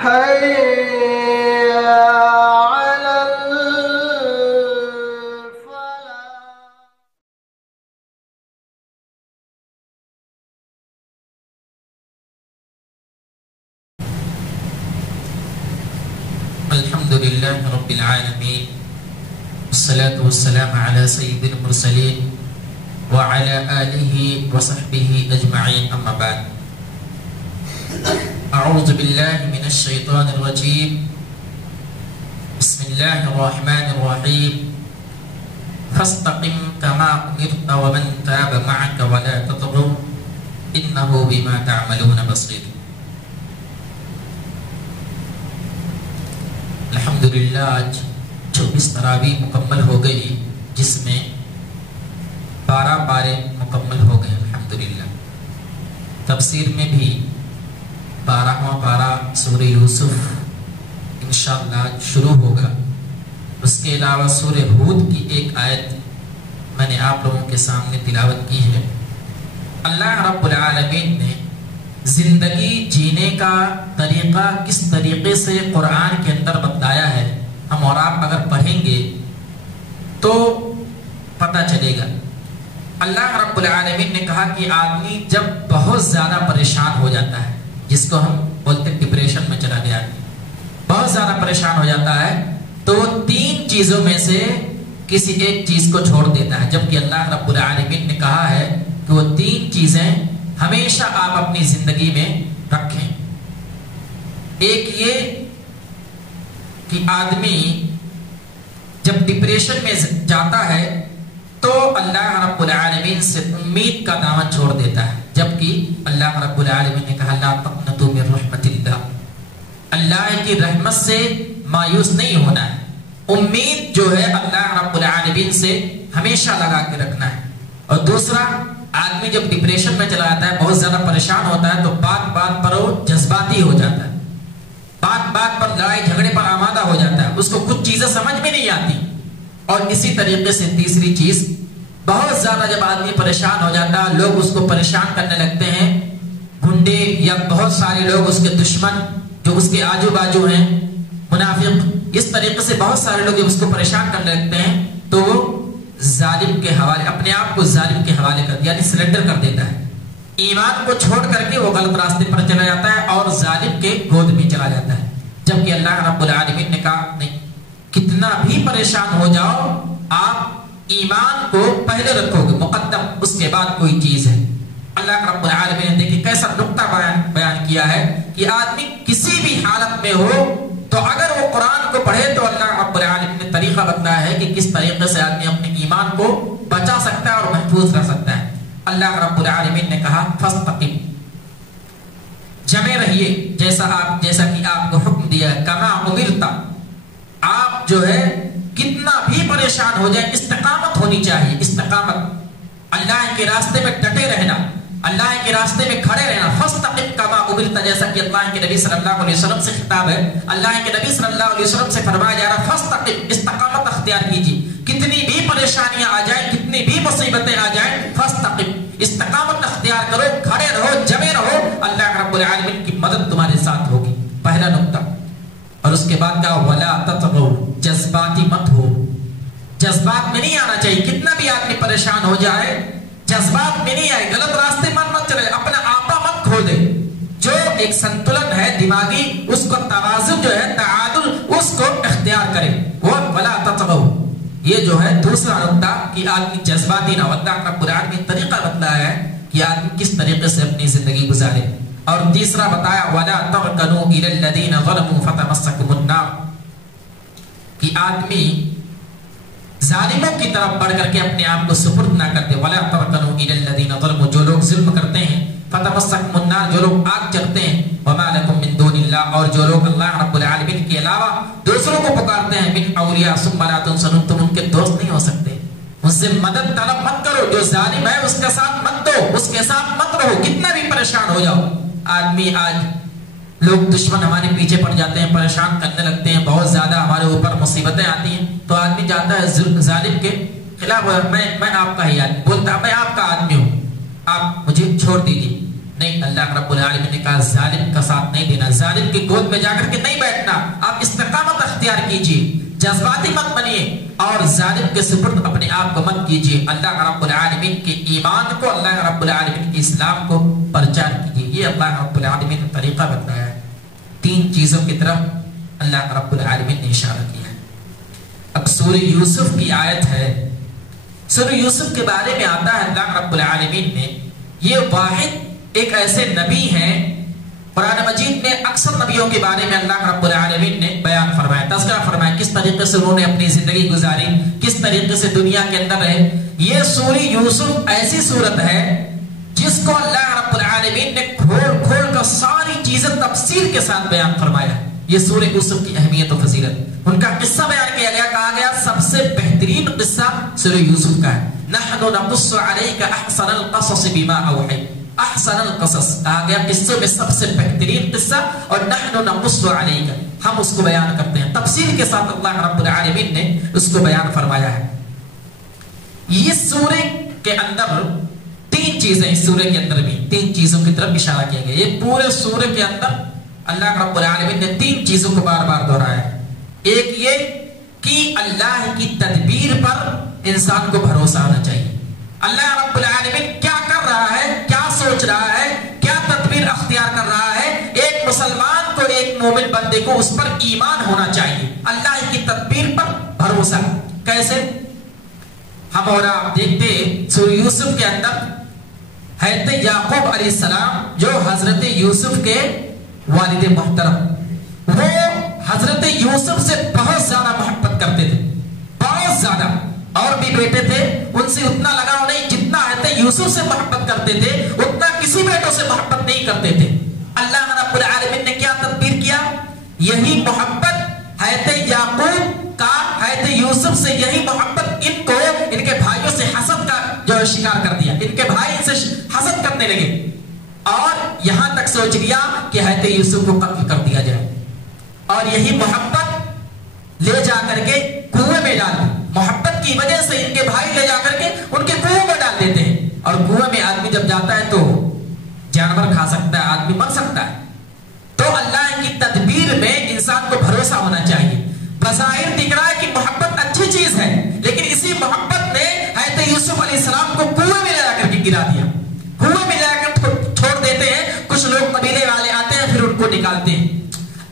حي على الحمد لله رب العالمين والصلاة والسلام على سيد المرسلين وعلى آله وصحبه أجمعين أما بعد أعوذ بالله من الشيطان الرجيم بسم الله الرحمن الرحيم فاستقم كما أمرت ومن تاب معك ولا تطغوا إنه بما تعملون بصير. الحمدللہ آج 24 تراویح مکمل ہو گئی جس میں 12 پارے مکمل ہو گئے الحمدللہ. تفسیر میں بھی 12واں پارہ سورہ یوسف انشاءاللہ آج شروع ہوگا. اس کے علاوہ سورہ ہود کی ایک آیت میں نے آپ لوگوں کے سامنے تلاوت کی ہے. اللہ رب العالمین نے زندگی جینے کا طریقہ کس طریقے سے قرآن کے اندر بتلایا ہے. ہم اور آپ اگر پڑھیں گے تو پتہ چلے گا. اللہ رب العالمین نے کہا کہ آدمی جب بہت زیادہ پریشان ہو جاتا ہے, جس کو ہم بولتے ہیں ڈپریشن میں چلا گیا, بہت زیادہ پریشان ہو جاتا ہے, تو وہ 3 چیزوں میں سے کسی ایک چیز کو چھوڑ دیتا ہے. جبکہ اللہ رب العالمین نے کہا ہے کہ وہ 3 چیزیں ہمیشہ آپ اپنی زندگی میں رکھیں. ایک یہ کہ آدمی جب ڈپریشن میں جاتا ہے تو اللہ رب العالمین سے امید کا دامن چھوڑ دیتا ہے. جبکہ اللہ رب العالمین نے کہا لا تقنطوا من رحمت اللہ, اللہ کی رحمت سے مایوس نہیں ہونا ہے. امید جو ہے اللہ رب العالمین سے ہمیشہ لگا کے رکھنا ہے. اور دوسرا, آدمی جب ڈپریشن میں چلا جاتا ہے, بہت زیادہ پریشان ہوتا ہے, تو بات بات پر وہ جذباتی ہو جاتا ہے, بات بات پر لڑائی جھگڑے پر آمادہ ہو جاتا ہے, اس کو کچھ چیزیں سمجھ میں نہیں آتی. اور اسی طریقے سے تیسری چیز, بہت زیادہ جب آدمی پریشان ہو جاتا ہے, لوگ اس کو پریشان کرنے لگتے ہیں, گنڈے یا بہت سارے لوگ اس کے دشمن جو اس کے آجو باجو ہیں, منافق, اس طریقے سے بہت سارے لوگ جب اس کو پریشان کرنے لگتے ہیں تو وہ ظالم کے حوالے, اپنے آپ کو ظالم کے حوالے کر یعنی سرنڈر کر دیتا ہے. ایمان کو چھوڑ کر کے وہ غلط راستے پر چلا جاتا ہے اور ظالم کے گود میں چلا جاتا ہے. جبکہ اللہ رب العالمین نے کہا نہیں, کتنا بھی پریشان ہو جاؤ آپ ایمان کو پہلے رکھو گے, مقدم, اس کے بعد کوئی چیز ہے. اللہ رب العالمین نے دیکھیں کیسا نقطہ بیان کیا ہے کہ آدمی کسی بھی حالت میں ہو تو اگر وہ قرآن کو پڑھے تو اللہ رب العالمین نے طریقہ بتایا ہے کہ کس طریقے سے آدمی اپنے ایمان کو بچا سکتا ہے اور محفوظ رکھ سکتا ہے. اللہ رب العالمین نے کہا فاستقم, جمے رہیے جیسا کہ آپ کو حکم دیا ہے, کما امرت, آپ جو ہے کتنا بھی پریشان ہو جائے استقامت ہونی چاہیے. استقامت, اللہ کے راستے میں ڈٹے رہنا, اللہ کے راستے میں کھڑے رہنا. فاستقم کما امرت, جیسا کہ اللہ کے نبی صلی اللہ علیہ وسلم سے خطاب ہے. اللہ کے نبی صلی اللہ علیہ وسلم سے فرمایا جا رہا فاستقم, استقامت اختیار کیجیے. کتنی بھی پریشانیاں آ جائیں, کتنی بھی مصیبتیں آ جائیں, فاستقم, استقامت اختیار کرو, کھڑے رہو, جمے رہو, اللہ رب العالمین کی مدد تمہارے ساتھ ہوگی. پہلا نقطہ. اور اس کے بعد کہا ولا تطغوا, جذباتی مت ہو, جذبات میں نہیں آنا چاہیے. کتنا بھی آدمی پریشان ہو جائے جذبات میں نہیں آئے, غلط راستے مت چلے, اپنا آپا مت کھو دے. جو ایک سنتلن ہے دماغی, اس کو توازن جو ہے, تعادل, اس کو اختیار کرے. وہ ولا تطغوا, یہ جو ہے دوسرا نقطہ کہ آدمی جذباتی نہ ہو. اللہ رب العالمین طریقہ بتلایا ہے کہ آدمی کس طریقے سے اپنی زندگی گزارے. اور تیسرا بتایا وَلَا تَرْكَنُوا إِلَى الَّذِينَ ظَلَمُوا فَتَمَسَّكُمُ النَّارُ, کہ آدمی ظالموں کی طرف بڑھ کر کے اپنے آپ کو سپرد نہ کرتے. وَلَا تَرْكَنُوا إِلَى الَّذِينَ ظَلَمُوا, جو لوگ ظلم کرتے ہیں, فَتَمَسَّكُمُ النَّارُ, جو لوگ آگ چڑھتے ہیں, وَمَا لَكُم مِّن دُونِ اللَّهِ, اور جو لوگ اللہ رب العالمین کے علاوہ دوسروں کو پکارتے ہیں, مِّن أَوْلِيَاءَ ثُمَّ لَا تُنصَرُونَ, تم ان کے دوست نہیں ہو سکتے. اس سے مدد طلب مت کرو, جو ظالم ہے اس کے ساتھ مت دو, اس کے ساتھ مت رہو, کتنا بھی پریشان ہو جاؤ. آدمی آج لوگ دشمن ہمارے پیچھے پڑ جاتے ہیں, پریشان کرنے لگتے ہیں, بہت زیادہ ہمارے اوپر مصیبتیں آتی ہیں, تو آدمی جاتا ہے ظالم کے خلاف, میں آپ کا ہی آدمی, بولتا میں آپ کا آدمی ہوں, آپ مجھے چھوڑ دیجیے. نہیں، اللہ رب العالمین نے کہا ظالم کا ساتھ نہیں دینا، ظالم کی گود میں جا کر کے نہیں بیٹھنا، آپ استقامت اختیار کیجیے، جذباتی مت بنیے اور ظالم کے سپرد اپنے آپ کو مت کیجیے، اللہ رب العالمین کے ایمان کو، اللہ رب العالمین کے اسلام کو پرچار کیجیے، یہ اللہ رب العالمین نے طریقہ بتایا ہے۔ 3 چیزوں کی طرف اللہ رب العالمین نے اشارہ کیا ہے۔ اب سورہ یوسف کی آیت ہے، سورہ یوسف کے بارے میں آتا ہے اللہ رب العالمین نے، یہ واحد ایک ایسے نبی ہیں، قرآن مجید میں اکثر نبیوں کے بارے میں اللہ رب العالمین نے بیان فرمایا، تذکرہ فرمایا، کس طریقے سے انہوں نے اپنی زندگی گزاری، کس طریقے سے دنیا کے اندر رہے۔ یہ سورہ یوسف ایسی صورت ہے جس کو اللہ رب العالمین نے کھول کھول کر ساری چیزیں تفصیل کے ساتھ بیان فرمایا۔ یہ سورہ یوسف کی اہمیت و فضیلت، ان کا قصہ بیان کیا گیا، کہا گیا سب سے بہترین قصہ سورہ یوسف کا ہے۔ نحن نقص علیک احسن القصص بما اوحی، احسن القصص کہا گیا قصوں میں سب سے بہترین قصہ، اور نحن نقص علیک ہم اس کو بیان کرتے ہیں، تفصیل کے ساتھ اللہ رب العالمین نے اس کو بیان فرمایا ہے۔ اس سورہ کے اندر 3 چیزیں، اس سورہ کے اندر بھی 3 چیزوں کی طرف اشارہ کیا گیا۔ یہ پورے سورہ کے اندر اللہ رب العالمین نے 3 چیزوں کو بار بار دہرایا ہے۔ ایک یہ کہ اللہ کی تدبیر پر انسان کو بھروسہ ہونا چاہیے، اللہ رب العالمین کیا کر رہا ہے، کیا سوچ رہا ہے، کیا تدبیر اختیار کر رہا ہے، ایک مسلمان کو، ایک مومن بندے کو اس پر ایمان ہونا چاہیے، اللہ کی تدبیر پر بھروسہ۔ کیسے؟ ہم اور آپ دیکھتے سورہ یوسف کے اندر حضرت یعقوب علیہ السلام جو حضرت یوسف کے والد محترم، وہ حضرت یوسف سے بہت زیادہ محبت کرتے تھے، بہت زیادہ، اور بھی بیٹے تھے، ان سے اتنا لگاؤ نہیں، جتنا حضرت یوسف سے محبت کرتے تھے اتنا کسی بیٹوں سے محبت نہیں کرتے تھے۔ اللہ رب العالمین نے کیا تدبیر کیا؟ یہی محبت حضرت یعقوب کا حضرت یوسف سے، یہی محبت ان کو ان کے بھائیوں سے حسد کا جو شکار کر دیا، ان کے بھائی ان سے حسد کرنے لگے، اور یہاں تک سوچ لیا کہ حضرت یوسف کو قتل کر دیا جائے، اور یہی محبت لے جا کر کے کنویں میں ڈال دی۔ محبت کی وجہ سے ان کے بھائی لے جا کر کے ان کے کنویں میں ڈال دیتے ہیں، اور کنویں میں آدمی جب جاتا ہے تو جانور کھا سکتا ہے، آدمی مر سکتا ہے۔ تو اللہ کی تدبیر میں انسان کو بھروسہ ہونا چاہیے۔ بظاہر دکھ رہا ہے کہ محبت اچھی چیز ہے، لیکن اسی محبت نے حضرت یوسف علیہ السلام کو کنویں میں لے جا کر کے گرا دیا، کنویں میں لے جا کر چھوڑ دیتے ہیں، کچھ لوگ قبیلے والے آتے ہیں پھر ان کو نکالتے ہیں،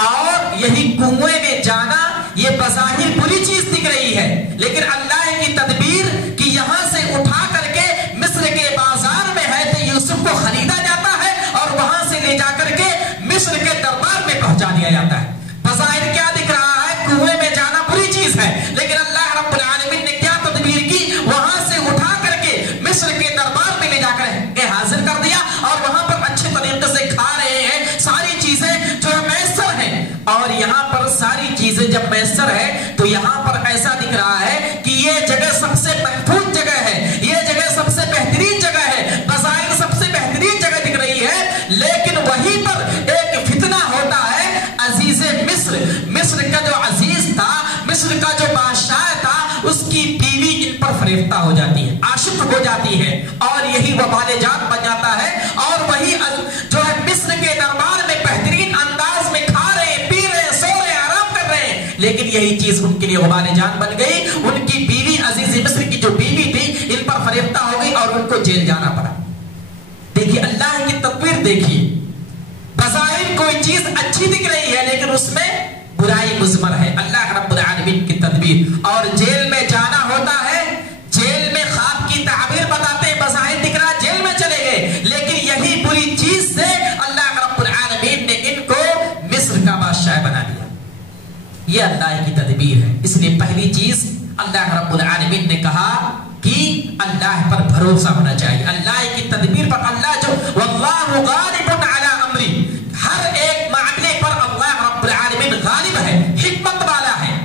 اور یہی کنویں میں جانا یہ بظاہر بری چیز دکھ رہی ہے، لیکن اللہ کی تدبیر کہ یہاں سے اٹھا کر کے مصر کے بازار میں حضرت یوسف کو خریدا جاتا ہے، اور وہاں سے لے جا کر کے مصر کے دربار میں پہنچا دیا جاتا ہے۔ بظاہر کیا دکھ رہا ہے؟ کنویں میں جانا بری چیز ہے، لیکن اللہ رب العالمین نے کیا تدبیر کی؟ وہاں سے اٹھا کر کے مصر کے دربار میں لے جا کر کے حاضر کر دیا، اور وہاں پر اچھے طریقے سے کھا رہے ہیں ساری چیزیں جو میسر ہیں، اور یہاں پر ساری چیزیں جب میسر ہے تو یہاں پر ایسا دکھ رہا ہے کہ یہ جگہ سب سے محفوظ جگہ ہے، یہ جگہ سب سے بہترین جگہ ہے، بظاہر سب سے بہترین جگہ دکھ رہی ہے، لیکن وہیں پر ایک فتنہ ہوتا ہے۔ عزیز مصر، مصر کا جو عزیز تھا، مصر کا جو بادشاہ تھا، اس کی بیوی ان پر فریفتہ ہو جاتی ہے، عاشق ہو جاتی ہے، اور یہی وبال جان بن جاتا ہے، اور وہی جو ہے مصر کے دربار میں بہترین انداز میں کھا رہے ہیں، پی رہے ہیں، سو رہے ہیں، آرام کر رہے ہیں، لیکن یہی چیز ان کے لیے وبال جان بن گئی، ان کی بیوی عزیز مصر کی جو بیوی تھی ان پر فریفتہ ہو گئی، اور ان کو جیل جانا پڑا۔ دیکھیے اللہ کی تدبیر، دیکھیے بظاہر کوئی چیز اچھی دکھ رہی ہے لیکن اس میں برائی مضمر ہے، اللہ رب العالمین کی تدبیر۔ اور جیل میں جانا ہوتا ہے، جیل میں خواب کی تعبیر بتاتے ہیں، بظاہر دکھ رہا جیل میں چلے گئے، لیکن یہی بری چیز سے اللہ رب العالمین نے ان کو مصر کا بادشاہ بنا دیا۔ یہ اللہ کی تدبیر ہے۔ اس لیے پہلی چیز اللہ رب العالمین نے کہا کہ اللہ پر بھروسہ ہونا چاہیے، اللہ کی تدبیر پر، اللہ جو واللہ غالب علی امری، ہر ایک معاملے پر اللہ رب العالمین غالب ہے، حکمت والا ہے،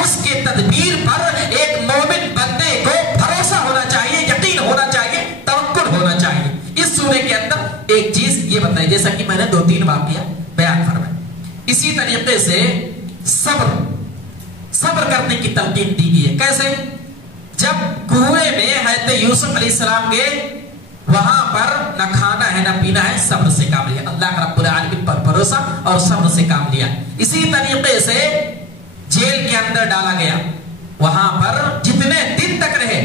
اس کے تدبیر پر ایک مومن بندے کو بھروسہ ہونا چاہیے، یقین ہونا چاہیے، توکل ہونا چاہیے۔ اس سورے کے اندر ایک چیز یہ بتائی، جیسا کہ میں نے 2-3 واقعہ بیان فرمائے، اسی طریقے سے صبر کرنے کی تلقین دی گئی ہے۔ کیسے؟ جب کنویں میں حضرت یوسف علیہ السلام کے وہاں پر نہ کھانا ہے نہ پینا ہے، صبر سے کام لیا، اللہ رب العالمین پر بھروسہ اور صبر سے کام لیا۔ اسی طریقے سے جیل کے اندر ڈالا گیا، وہاں پر جتنے دن تک رہے،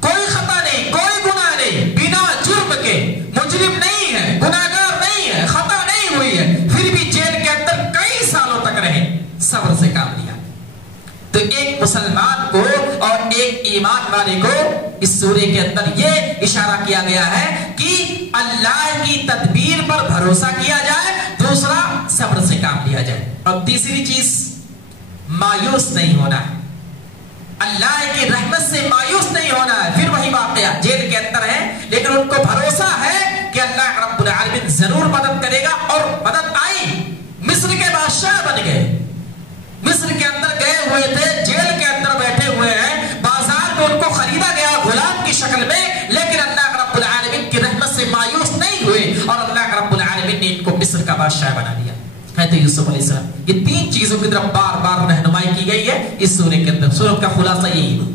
کوئی خطا نہیں، کوئی گناہ نہیں، بنا جرم کے، مجرم نہیں ہے، گناہگار نہیں ہے، خطا نہیں ہوئی ہے، پھر بھی جیل کے اندر کئی سالوں تک رہے، صبر سے کام لیا۔ تو ایک مسلمان کو اور ایک ایمان والے کو اس سورے کے اندر یہ اشارہ کیا گیا ہے کہ اللہ کی تدبیر پر بھروسہ کیا جائے، دوسرا صبر سے کام لیا جائے، اور تیسری چیز مایوس نہیں ہونا ہے، اللہ کی رحمت سے مایوس نہیں ہونا ہے۔ پھر وہی واقعہ، جیل کے اندر ہے لیکن ان کو بھروسہ ہے کہ اللہ رب العالمین ضرور مدد کرے گا، اور مدد آئی، مصر کے بادشاہ بن گئے، مصر کے اندر گئے ہوئے تھے، جیل کے اندر بیٹھے ہوئے ہیں، بازار میں ان کو خریدا گیا غلام کی شکل میں، لیکن اللہ رب العالمین کی رحمت سے مایوس نہیں ہوئے، اور اللہ رب العالمین نے ان کو مصر کا بادشاہ بنا دیا۔ حضرت یوسف علیہ السلام، یہ تین چیزوں کی طرف بار بار رہنمائی کی گئی ہے اس سورے کے اندر۔ سورہ کا خلاصہ یہی ہے،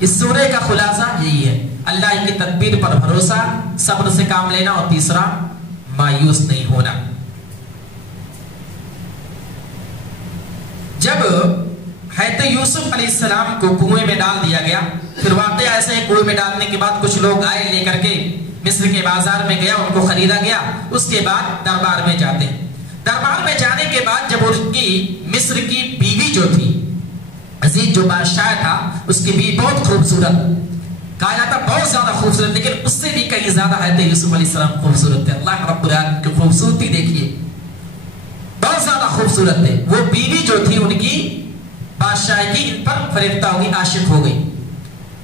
اس سورے کا خلاصہ یہی ہے، اللہ کی تدبیر پر بھروسہ، صبر سے کام لینا، اور تیسرا مایوس نہیں ہونا۔ جب حضرت یوسف علیہ السلام کو کنویں میں ڈال دیا گیا، پھر واقعہ ایسے ہے، کنویں میں ڈالنے کے بعد کچھ لوگ آئے لے کر کے، مصر کے بازار میں گیا، ان کو خریدا گیا، اس کے بعد دربار میں جاتے ہیں۔ دربار میں جانے کے بعد جب ان کی مصر کی بیوی جو تھی، عزیز جو بادشاہ تھا، اس کی بیوی بہت خوبصورت، کہا جاتا بہت زیادہ خوبصورت، لیکن اس سے بھی کئی زیادہ حضرت یوسف علیہ السلام خوبصورت تھے۔ اللہ رب العالمین کی خوبصورتی دیکھیے، بہت زیادہ خوبصورت تھے۔ وہ بیوی جو تھی ان کی بادشاہ کی، ان پر فریفتہ ہو گئی، عاشق ہو گئی،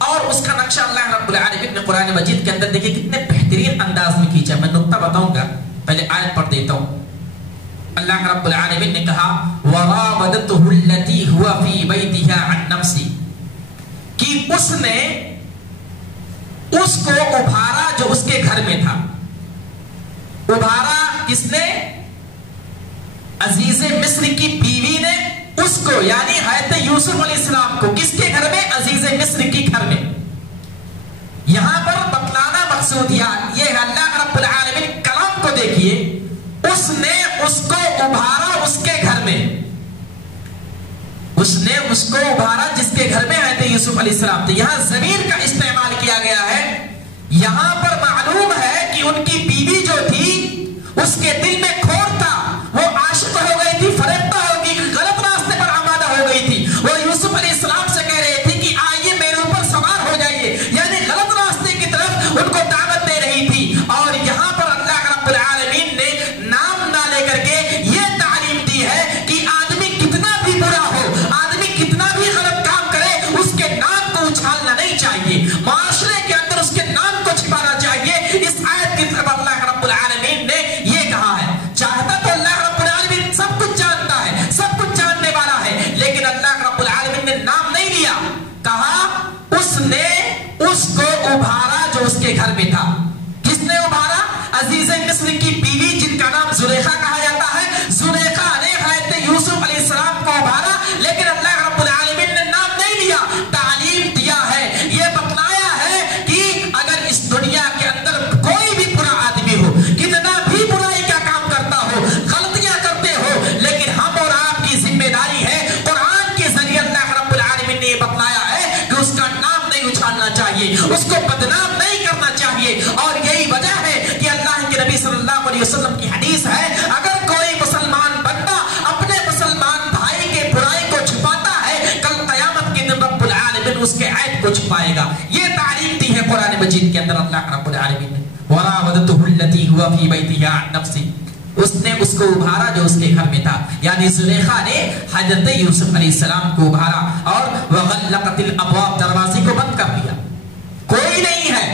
اور اس کا نقشہ اللہ رب العالمین نے قرآن مجید کے اندر دیکھیں کتنے بہترین انداز میں کھینچا۔ میں نقطہ بتاؤں گا، پہلے آیت پڑھ دیتا ہوں۔ اللہ رب العالمین نے کہا وَرَاوَدَتْهُ الَّتِي هُوَ فِي بَيْتِهَا عَنْ نَفْسِهِ، کہ اس نے اس کو ابھارا جو اس کے گھر میں تھا۔ ابھارا کس نے؟ عزیز مصر کی بیوی نے اس کو، یعنی حضرت یوسف علیہ السلام کو، کس کے گھر میں؟ عزیز مصر کی گھر میں۔ یہاں پر بتلانا مقصود یہ ہے، اللہ رب العالمین کلام کو دیکھیے، اس نے اس کو ابھارا اس کے گھر میں، اس نے اس کو ابھارا جس کے گھر میں حضرت یوسف علیہ السلام تھے۔ یہاں ضمیر کا استعمال کیا گیا ہے، یہاں پر معلوم ہے کہ ان کی بیوی جو تھی اس کے دل میں کھوٹ تھا، وہ عاشق ہو گئی تھی، فریفتہ ہو گئی، غلط راستے پر آمادہ ہو گئی تھی۔ وہ یوسف علیہ السلام سے کہہ رہے تھے کہ آئیے میرے اوپر سوار ہو جائیے، یعنی غلط راستے کی طرف ان کو دعوت دے رہی تھی۔ اور یہاں پر اللہ رب العالمین نے نام نہ لے کر کے یہ تعلیم دی ہے کہ آدمی کتنا بھی برا ہو، آدمی کتنا بھی غلط کام کرے، اس کے نام کو اچھالنا نہیں چاہیے، معاشرے کے اندر اس کے نام کو چھپانا چاہیے۔ اس آیت کی طرف اللہ رب العالمین نے یہ کہا ہے۔ چاہتا تو اللہ رب العالمین سب کچھ جانتا ہے، سب کچھ جاننے والا ہے، لیکن اللہ رب العالمین نے نام نہیں لیا، کہا اس نے اس کو ابھارا جو اس کے گھر میں تھا۔ کس نے ابھارا؟ عزیز مصر کی بیوی جن کا نام زلیخا کہا جاتا ہے، زلیخا نے حضرت یوسف علیہ السلام کو ابھارا، لیکن اللہ رب العالمین نے نام نہیں لیا، تعلیم دیا ہے، یہ بتلایا ہے کہ اگر اس دنیا کے اندر کوئی بھی برا آدمی ہو، کتنا بھی برائی کا کام کرتا ہو، غلطیاں کرتے ہو، لیکن ہم اور آپ کی ذمہ داری ہے، قرآن کے ذریعے اللہ رب العالمین نے یہ بتلایا ہے کہ اس کا نام نہیں اچھالنا چاہیے، اس کو بدنام نہیں کرنا چاہیے۔ اور یہی وجہ ہے کہ اللہ کے نبی صلی اللہ علیہ وسلم کی حدیث ہے، اگر کوئی مسلمان بندہ اپنے مسلمان بھائی کے برائی کو چھپاتا ہے، کل قیامت کے دن رب العالمین اس کے عیب کو چھپائے گا۔ یہ تعلیم دی ہے قرآن مجید کے اندر اللہ رب العالمین نے۔ وَرَاوَدَتْهُ الَّتِي هُوَ فِي بَيْتِهَا عَنْ نَفْسِهِ، اس نے اس کو ابھارا جو اس کے گھر میں تھا، یعنی زلیخا نے حضرت یوسف علیہ السلام کو ابھارا، اور وَغَلَّقَتِ الْأَبْوَابَ، دروازے کو بند کر دیا، کوئی نہیں ہے،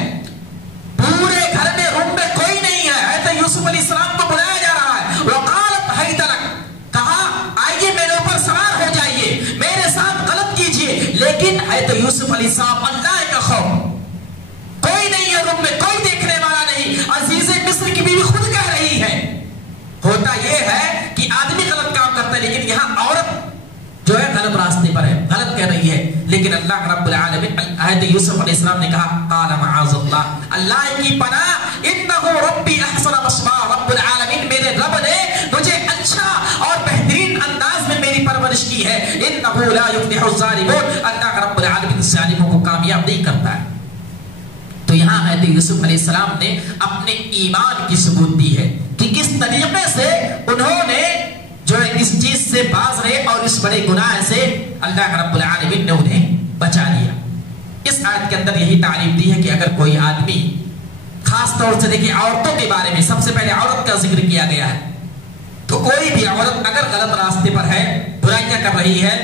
پورے گھر میں روم میں کوئی نہیں ہے۔ حضرت یوسف علیہ السلام کو بلایا جا رہا ہے، وقالت حیت لک، کہا آئیے میرے اوپر سوار ہو جائیے، میرے ساتھ غلط کیجئے، لیکن حضرت یوسف علیہ السلام اللہ کا خوف، کوئی نہیں ہے روم میں، کوئی دیکھنے والا نہیں۔ عزیز مصر کی بیوی خود کہہ رہی ہے، ہوتا یہ ہے کہ آدمی غلط کام کرتا ہے، لیکن یہاں عورت جو ہے غلط راستے پر ہے، غلط کہہ رہی ہے، لیکن اللہ رب العالمین حضرت یوسف علیہ السلام نے کہا قال معاذ اللہ، اللہ کی پناہ، انہ ربی احسن مسواہ، رب العالمین میرے رب نے مجھے اچھا اور بہترین انداز میں میری پرورش کی ہے، انہ لا یفلح الظالمون، اللہ رب العالمین ظالموں کو کامیاب نہیں کرتا ہے۔ تو یہاں حضرت یوسف علیہ السلام نے اپنے ایمان کی ثبوت دی ہے کہ کس طریقے سے انہوں نے جو ہے اس چیز سے باز رہے اور اس بڑے گناہ سے اللہ رب العالمین نے انہیں بچا لیا۔ اس آیت کے اندر یہی تعلیم دی ہے کہ اگر کوئی آدمی، خاص طور سے دیکھیں عورتوں کے بارے میں سب سے پہلے عورت کا ذکر کیا گیا ہے، تو کوئی بھی عورت اگر غلط راستے پر ہے، برائیاں کر رہی ہے،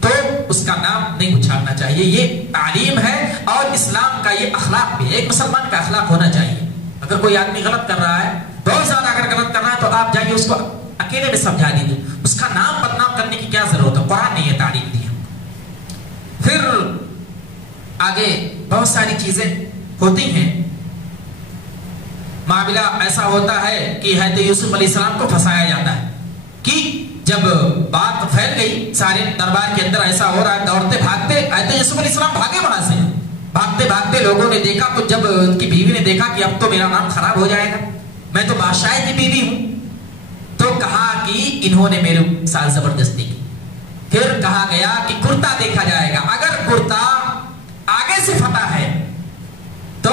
تو اس کا نام نہیں اچھالنا چاہیے۔ یہ تعلیم ہے اور اسلام کا یہ اخلاق بھی ہے، ایک مسلمان کا اخلاق ہونا چاہیے۔ اگر کوئی آدمی غلط کر رہا ہے، بہت زیادہ اگر غلط کر رہا ہے، تو آپ جائیے اس کو اکیلے میں سمجھا دیجیے، اس کا نام بدنام کرنے کی کیا ضرورت ہے، قرآن نے یہ تعلیم دی ہے۔ پھر آگے بہت ساری چیزیں ہوتی ہیں، معاملہ ایسا ہوتا ہے کہ حضرت یوسف علیہ السلام کو پھنسایا جاتا ہے کہ جب بات پھیل گئی سارے دربار کے اندر، ایسا ہو رہا ہے، دوڑتے بھاگتے حضرت یوسف علیہ السلام بھاگے وہاں سے، بھاگتے بھاگتے لوگوں نے دیکھا، تو جب ان کی بیوی نے دیکھا کہ اب تو میرا نام خراب ہو جائے گا، میں تو بادشاہ کی بیوی ہوں، تو کہا کہ انہوں نے میرے ساتھ زبردستی کی۔ پھر کہا گیا کہ کرتا دیکھا جائے گا، اگر کرتا آگے سے پھٹا ہے تو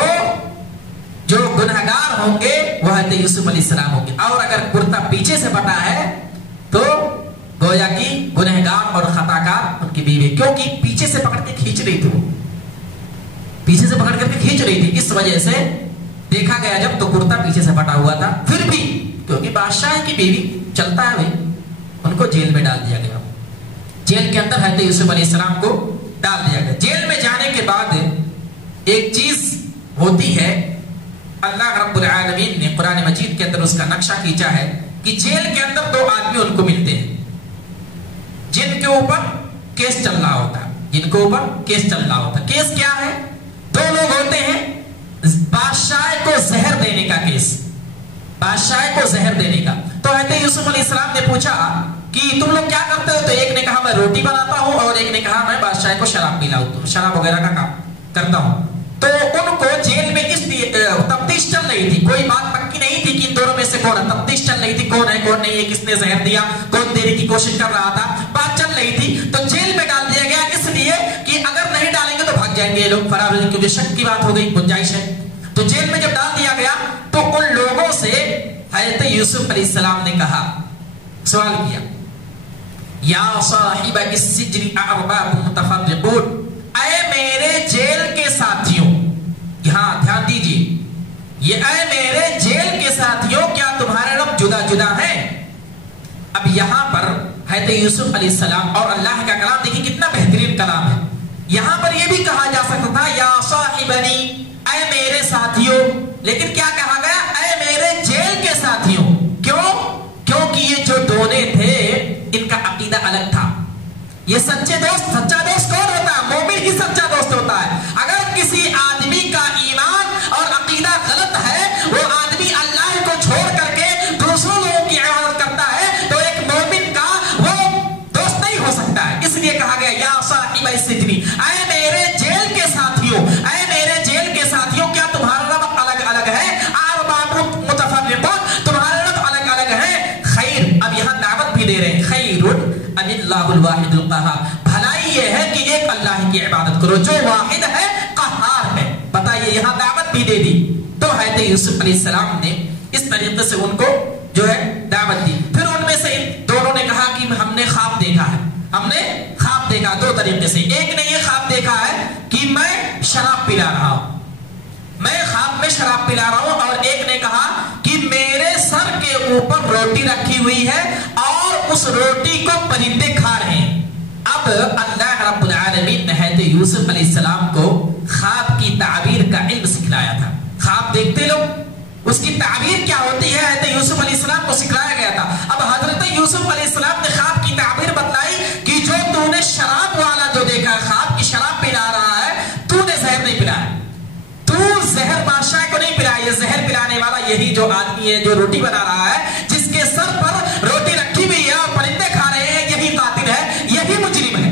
جو گنہگار ہوں گے وہ حضرت یوسف علیہ السلام ہوں گے، اور اگر کرتا پیچھے سے پھٹا ہے تو گویا کی گنہگار اور خطاکار ان کی بیوی، کیونکہ پیچھے سے پکڑ کے کھینچ رہی تھی، وہ پیچھے سے پکڑ کر کے کھینچ رہی تھی، اس وجہ سے دیکھا گیا جب تو کرتا پیچھے سے پھٹا ہوا تھا۔ پھر بھی کیونکہ بادشاہ کی بیوی چلتا ہے بھائی، ان کو جیل میں ڈال دیا گیا، جیل کے اندر حضرت یوسف علیہ السلام کو ڈال دیا گیا۔ جیل میں جانے کے بعد ایک چیز ہوتی ہے، اللہ رب العالمین نے قرآن مجید کے اندر اس کا نقشہ کھینچا ہے کہ جیل کے اندر دو آدمی ان کو ملتے ہیں جن کے اوپر کیس چل رہا ہوتا ہے، جن کے اوپر کیس چل رہا ہوتا ہے۔ کیس کیا ہے؟ دو لوگ ہوتے ہیں، بادشاہ کو زہر دینے کا کیس، بادشاہ کو زہر دینے کا۔ تو حضرت یوسف علیہ السلام نے پوچھا کہ تم لوگ کیا کرتے ہو؟ تو ایک نے کہا میں روٹی بناتا ہوں، اور ایک نے کہا میں بادشاہ کو شراب پلاتا ہوں، شراب وغیرہ کا کام کرتا ہوں۔ تو ان کو جیل میں اس لیے تفتیش چل رہی تھی، کوئی بات پکی نہیں تھی کہ ان دونوں میں سے کون ہے، تفتیش چل رہی تھی کون ہے کون نہیں ہے، کس نے زہر دیا، کون دینے کی کوشش کر رہا تھا، بات چل رہی تھی۔ تو جیل میں ڈال دیا گیا اس لیے کہ اگر نہیں ڈالیں گے تو بھاگ جائیں گے یہ لوگ، فرار ہو جائیں گے، کیونکہ شک کی بات ہو گئی، گنجائش ہے۔ تو جیل میں جب ڈال دیا گیا تو ان لوگوں سے حضرت یوسف علیہ السلام نے کہا، سوال کیا، یا صاحب السجن ارباب متفرقون، اے میرے جیل کے ساتھیوں، یہاں دھیان دیجیے، یہ اے میرے جیل کے ساتھیوں، کیا تمہارے رب جدا جدا ہیں؟ اب یہاں پر حضرت یوسف علیہ السلام اور اللہ کا کلام دیکھیں کتنا بہترین کلام ہے۔ یہاں پر یہ بھی کہا جا سکتا تھا یا صاحبنی، اے میرے ساتھیوں، لیکن کیا کہا گیا؟ اے میرے جیل کے ساتھیوں۔ کیوں؟ کیونکہ یہ جو دونے تھے ان کا عقیدہ الگ تھا۔ یہ سچے دوست، سچا دوست کون ہوتا ہے؟ مومن ہی سچا دوست ہوتا ہے۔ اگر کسی آدمی کا ایمان اور عقیدہ غلط ہے، وہ آدمی اللہ کو چھوڑ کر کے دوسروں لوگوں کی عبادت کرتا ہے، تو ایک مومن کا وہ دوست نہیں ہو سکتا ہے۔ اس لیے کہا گیا یا صاحب السجن، اے میرے جیل کے ساتھیوں، اے میرے جیل کے ساتھیوں، کیا تمہارا رب الگ الگ ہے؟ ارباب متفرقون، تمہارا رب الگ الگ ہے۔ خیر، اب یہاں دعوت بھی دے رہے ہیں، خیر اب اللہ الواحد القہار، بھلائی یہ ہے کہ ایک اللہ کی عبادت کرو جو واحد ہے، قہار ہے۔ بتائیے، یہاں دعوت بھی دے دی۔ تو حضرت یوسف علیہ السلام نے اس طریقے سے ان کو جو ہے دعوت دی۔ پھر ان میں سے دونوں نے کہا کہ ہم نے خواب دیکھا ہے، ہم نے خواب دیکھا دو طریقے سے۔ ایک نے یہ خواب دیکھا ہے کہ میں شراب پلا رہا ہوں، میں خواب میں شراب پلا رہا ہوں، اور ایک نے کہا کہ میرے سر کے اوپر روٹی رکھی ہوئی ہے اور اس روٹی کو پرندے کھا رہے ہیں۔ اب اللہ رب العالمین نے حضرت یوسف علیہ السلام کو خواب کی تعبیر کا علم سکھلایا تھا۔ خواب دیکھتے لوگ، اس کی تعبیر کیا ہوتی ہے حضرت یوسف علیہ السلام کو سکھلایا گیا تھا۔ اب حضرت یوسف علیہ السلام نے خواب کی تعبیر بتلائی کہ جو تو نے شراب والا جو دیکھا ہے، خواب کی شراب پلا رہا ہے، تو نے زہر نہیں پلایا، تو زہر بادشاہ کو نہیں پلایا، یہ زہر پلانے والا یہی جو آدمی ہے جو روٹی بنا رہا ہے، جس کے سر پر روٹی رکھی ہوئی ہے اور پرندے کھا رہے ہیں، یہی قاتل ہے، یہی مجرم ہے،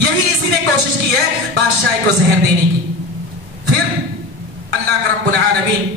یہی اسی نے کوشش کی ہے بادشاہ کو زہر دینے کی۔ پھر اللہ رب العالمین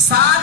7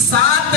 7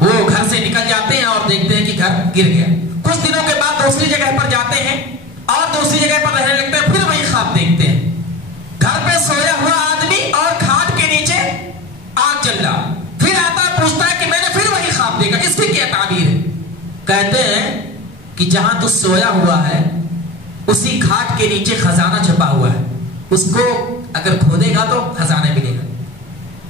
وہ گھر سے نکل جاتے ہیں اور دیکھتے ہیں کہ گھر گر گیا. کچھ دنوں کے بعد دوسری جگہ پر جاتے ہیں اور دوسری جگہ پر رہنے لگتے ہیں, پھر وہی خواب دیکھتے ہیں. گھر پہ سویا ہوا آدمی اور کھاٹ کے نیچے آگ جل رہا. پھر آتا پوچھتا ہے کہ میں نے پھر وہی خواب دیکھا, اس کی کیا تعبیر ہے؟ کہتے ہیں کہ جہاں تو سویا ہوا ہے اسی کھاٹ کے نیچے خزانہ چھپا ہوا ہے, اس کو اگر کھودے گا تو خزانہ ملے گا.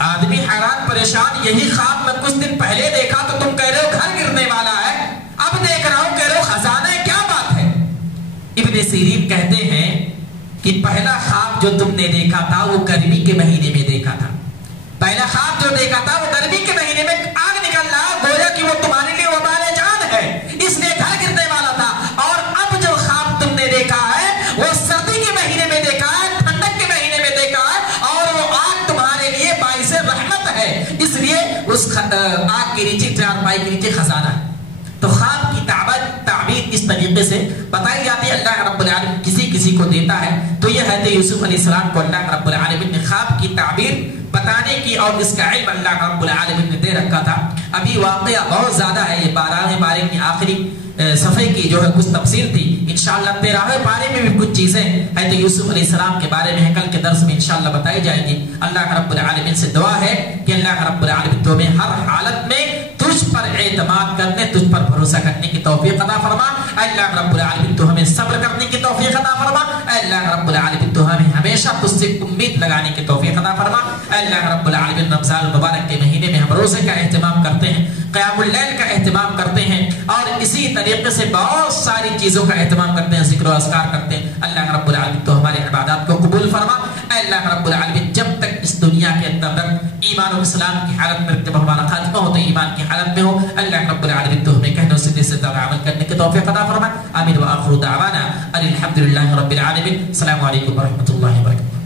آدمی حیران پریشان, یہی خواب میں کچھ دن پہلے دیکھا تو تم کہہ رہے ہو گھر گرنے والا ہے, اب دیکھ رہا ہوں کہہ رہے ہو خزانہ ہے, کیا بات ہے؟ ابن سیرین کہتے ہیں کہ پہلا خواب جو تم نے دیکھا تھا وہ گرمی کے مہینے میں دیکھا تھا. پہلا خواب جو دیکھا تھا وہ گرمی کے مہینے میں آگ نکل رہا, گویا کہ وہ تمہارے لیے وبال جان ہے, اس لیے گھر گرنے والا تھا. اور اب جو خواب تم نے دیکھا ہے وہ سردی کے مہینے میں دیکھا ہے, ٹھنڈک کے مہینے میں دیکھا ہے, اور وہ آگ تمہارے لیے باعث رحمت ہے, اس لیے اس آگ کے نیچے, چارپائی کے نیچے خزانہ ہے. تو خواب کی تعبیر اس طریقے سے بتائی جاتی ہے. اللہ رب العالمین کسی کسی کو دیتا ہے. تو یہ حضرت یوسف علیہ السلام کو اللہ رب العالمین نے خواب کی تعبیر بتانے کی اور اس کا علم اللہ رب العالمین نے دے رکھا تھا. ابھی واقعہ بہت زیادہ ہے, یہ 12ویں پارے کی آخری صفحے کی جو ہے کچھ تفسیر تھی. انشاءاللہ 13ویں پارے میں بھی کچھ چیزیں حضرت یوسف علیہ السلام کے بارے میں کل کے درس میں انشاءاللہ بتائی جائیں گی. اللہ رب العالمین سے دعا ہے کہ اللہ رب العالمین تمہیں ہر حالت میں تجھ پر اعتماد کرنے, تجھ پر بھروسہ کرنے کی توفیق عطا فرما. اللہ رب العالمین تو ہمیں صبر کرنے کی توفیق عطا فرما. اللہ رب العالمین تو ہمیں ہمیشہ تجھ سے امید لگانے کی توفیق عطا فرما. اللہ رب العالمین رمضان المبارک کے مہینے میں ہم روزے کا اہتمام کرتے ہیں, قیام اللیل کا اہتمام کرتے ہیں, اور اسی طریقے سے بہت ساری چیزوں کا اہتمام کرتے ہیں, ذکر و اذکار کرتے ہیں. اللہ رب العالمین تو ہمارے عبادات کو قبول فرما. اللہ رب العالمین جب تک اس دنیا کے اندر ایمان و اسلام کی حالت میں جب ہمارا خاتمہ ہو تو ایمان کی حالت میں ہو, اللہ رب العالمین تو ہمیں کہنے سننے سے عمل کرنے کی توفیق عطا فرمائے. آمین. وآخر دعوانا الحمدللہ رب العالمین. السلام علیکم ورحمۃ اللہ وبرکاتہ.